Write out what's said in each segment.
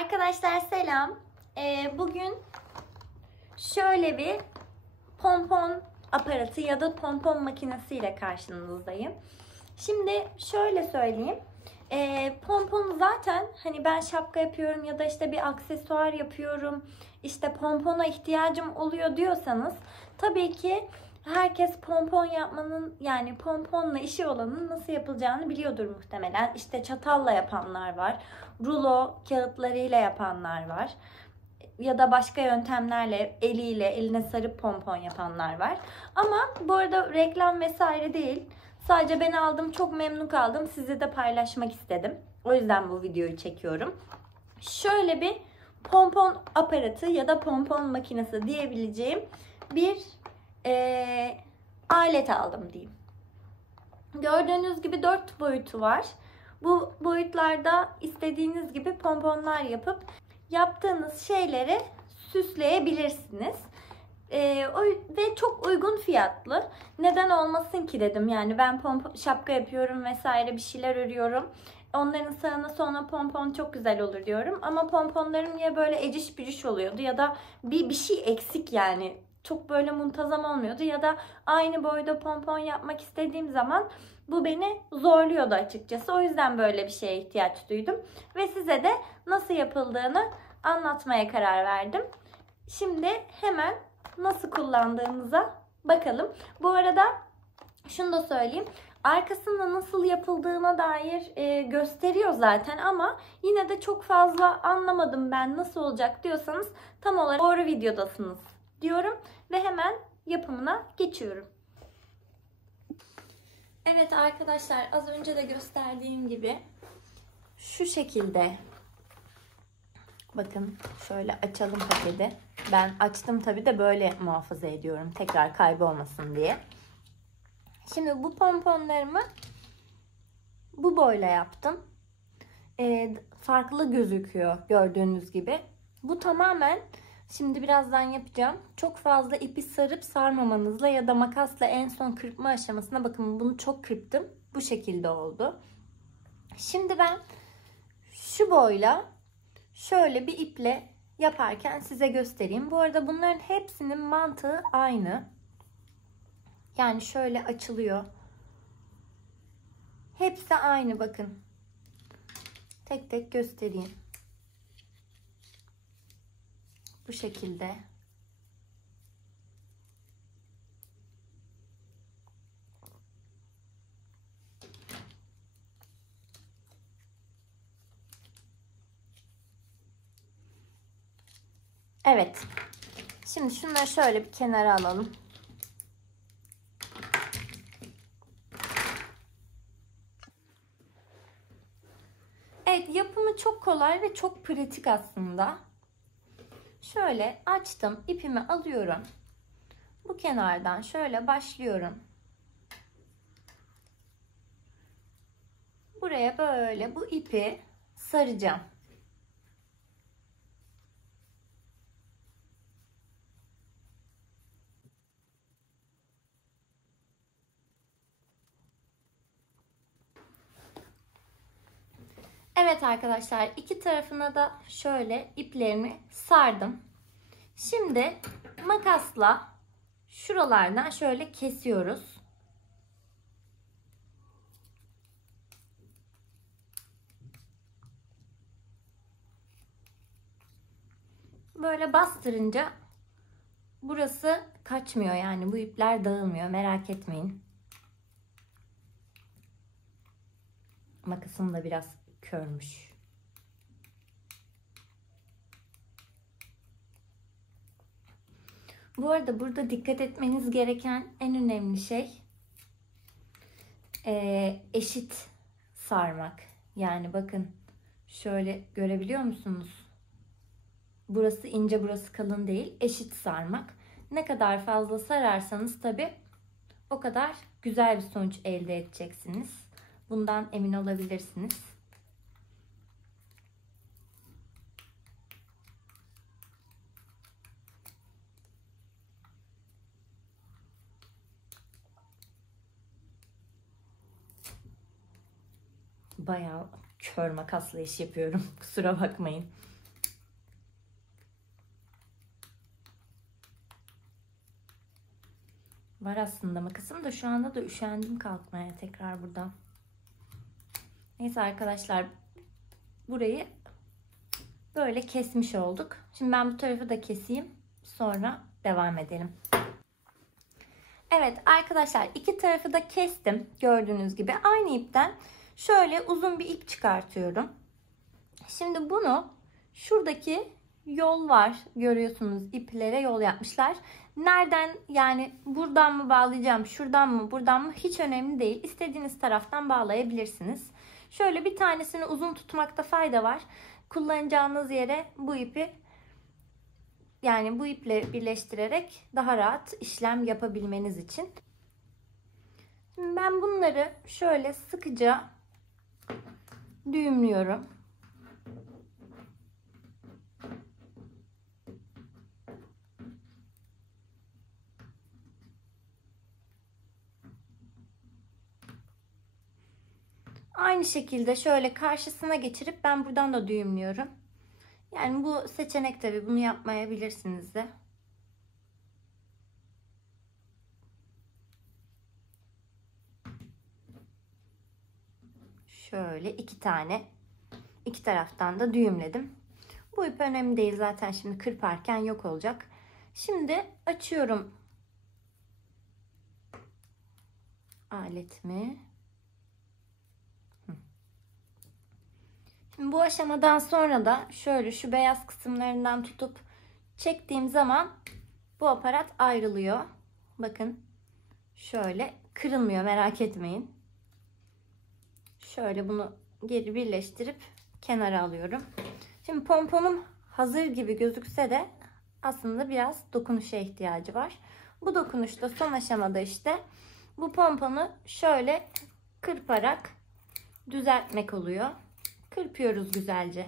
Arkadaşlar selam. Bugün şöyle bir pompon aparatı ya da pompon makinesi ile karşınızdayım. Şimdi şöyle söyleyeyim. Pompon zaten hani ben şapka yapıyorum ya da işte bir aksesuar yapıyorum, işte pompona ihtiyacım oluyor diyorsanız tabii ki herkes pompon yapmanın, yani pomponla işi olanın nasıl yapılacağını biliyordur muhtemelen. İşte çatalla yapanlar var, rulo kağıtlarıyla yapanlar var ya da başka yöntemlerle eline sarıp pompon yapanlar var. Ama bu arada reklam vesaire değil. Sadece ben aldım, çok memnun kaldım. Size de paylaşmak istedim. O yüzden bu videoyu çekiyorum. Şöyle bir pompon aparatı ya da pompon makinesi diyebileceğim bir alet aldım diyeyim. Gördüğünüz gibi 4 boyutu var. Bu boyutlarda istediğiniz gibi pomponlar yapıp yaptığınız şeyleri süsleyebilirsiniz. Ve çok uygun fiyatlı. Neden olmasın ki dedim. Yani ben şapka yapıyorum vesaire, bir şeyler örüyorum. Onların sağına sonra pompon çok güzel olur diyorum. Ama pomponlarım ya böyle eciş bücüş oluyordu ya da bir şey eksik yani. Çok böyle muntazam olmuyordu ya da aynı boyda pompon yapmak istediğim zaman bu beni zorluyordu açıkçası. O yüzden böyle bir şeye ihtiyaç duydum. Ve size de nasıl yapıldığını anlatmaya karar verdim. Şimdi hemen nasıl kullandığımıza bakalım. Bu arada şunu da söyleyeyim. Arkasında nasıl yapıldığına dair gösteriyor zaten ama yine de çok fazla anlamadım ben nasıl olacak diyorsanız tam olarak doğru videodasınız diyorum ve hemen yapımına geçiyorum. Evet arkadaşlar, az önce de gösterdiğim gibi şu şekilde, bakın şöyle açalım paketi. Ben açtım tabi de böyle muhafaza ediyorum tekrar kaybolmasın diye. Şimdi bu pomponlarımı bu boyla yaptım. Farklı gözüküyor gördüğünüz gibi. Bu tamamen, şimdi birazdan yapacağım, çok fazla ipi sarıp sarmamanızla ya da makasla en son kırpma aşamasına, bakın bunu çok kırptım. Bu şekilde oldu. Şimdi ben şu boyla şöyle bir iple yaparken size göstereyim. Bu arada bunların hepsinin mantığı aynı. Yani şöyle açılıyor. Hepsi aynı, bakın. Tek tek göstereyim. Bu şekilde. Evet. Şimdi şunları şöyle bir kenara alalım. Evet, yapımı çok kolay ve çok pratik aslında. Şöyle açtım, ipimi alıyorum. Bu kenardan şöyle başlıyorum. Buraya böyle bu ipi saracağım. Evet arkadaşlar, iki tarafına da şöyle iplerimi sardım. Şimdi makasla şuralardan şöyle kesiyoruz. Böyle bastırınca burası kaçmıyor, yani bu ipler dağılmıyor, merak etmeyin. Makasım da biraz körmüş. Bu arada burada dikkat etmeniz gereken en önemli şey eşit sarmak. Yani bakın şöyle görebiliyor musunuz? Burası ince, burası kalın değil. Eşit sarmak. Ne kadar fazla sararsanız tabii o kadar güzel bir sonuç elde edeceksiniz. Bundan emin olabilirsiniz. Bayağı kör makasla iş yapıyorum. Kusura bakmayın. Var aslında makasım da şu anda da üşendim kalkmaya tekrar buradan. Neyse arkadaşlar, burayı böyle kesmiş olduk. Şimdi ben bu tarafı da keseyim. Sonra devam edelim. Evet arkadaşlar, iki tarafı da kestim. Gördüğünüz gibi aynı ipten şöyle uzun bir ip çıkartıyorum. Şimdi bunu, şuradaki yol var. Görüyorsunuz, iplere yol yapmışlar. Nereden, yani buradan mı bağlayacağım, şuradan mı, buradan mı, hiç önemli değil. İstediğiniz taraftan bağlayabilirsiniz. Şöyle bir tanesini uzun tutmakta fayda var. Kullanacağınız yere bu ipi, yani bu iple birleştirerek daha rahat işlem yapabilmeniz için. Şimdi ben bunları şöyle sıkıca düğümlüyorum. Aynı şekilde şöyle karşısına geçirip ben buradan da düğümlüyorum. Yani bu seçenek, tabi bunu yapmayabilirsiniz de. Şöyle iki tane, iki taraftan da düğümledim. Bu ip önemli değil zaten, şimdi kırparken yok olacak. Şimdi açıyorum aletimi. Şimdi bu aşamadan sonra da şöyle şu beyaz kısımlarından tutup çektiğim zaman bu aparat ayrılıyor. Bakın şöyle kırılmıyor, merak etmeyin. Şöyle bunu geri birleştirip kenara alıyorum. Şimdi pomponum hazır gibi gözükse de aslında biraz dokunuşa ihtiyacı var. Bu dokunuşta son aşamada işte bu pomponu şöyle kırparak düzeltmek oluyor. Kırpıyoruz güzelce.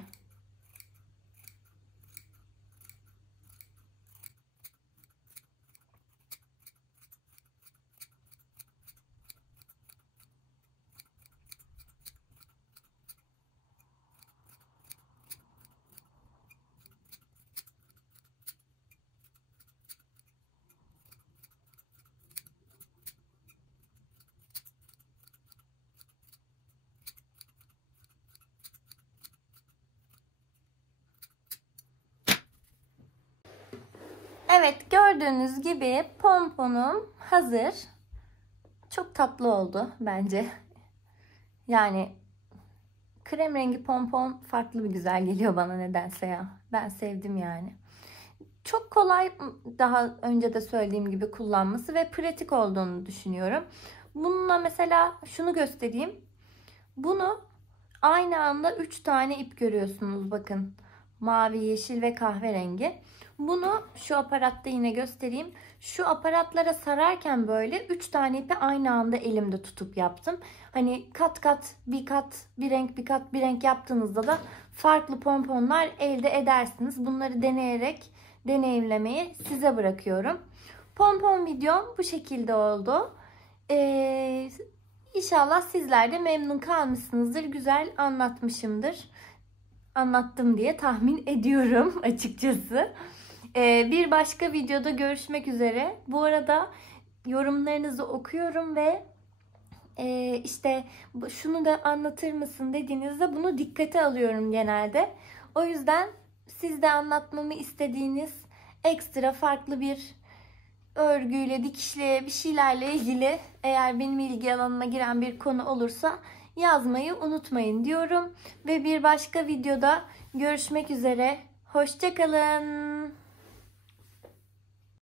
Evet, gördüğünüz gibi pomponum hazır. Çok tatlı oldu bence. Yani krem rengi pompon farklı bir güzel geliyor bana nedense ya. Ben sevdim yani. Çok kolay, daha önce de söylediğim gibi kullanması ve pratik olduğunu düşünüyorum. Bununla mesela şunu göstereyim. Bunu aynı anda 3 tane ip görüyorsunuz bakın. Mavi, yeşil ve kahverengi. Bunu şu aparatta yine göstereyim. Şu aparatlara sararken böyle 3 tane ipi aynı anda elimde tutup yaptım. Hani kat kat, bir kat, bir renk, bir kat, bir renk yaptığınızda da farklı pomponlar elde edersiniz. Bunları deneyerek deneyimlemeyi size bırakıyorum. Pompon videom bu şekilde oldu. İnşallah sizler de memnun kalmışsınızdır. Güzel anlatmışımdır. Anlattım diye tahmin ediyorum açıkçası. Bir başka videoda görüşmek üzere. Bu arada yorumlarınızı okuyorum ve işte şunu da anlatır mısın dediğinizde bunu dikkate alıyorum genelde. O yüzden siz de anlatmamı istediğiniz ekstra farklı bir örgüyle, dikişle, bir şeylerle ilgili eğer benim ilgi alanıma giren bir konu olursa yazmayı unutmayın diyorum. Ve bir başka videoda görüşmek üzere. Hoşça kalın.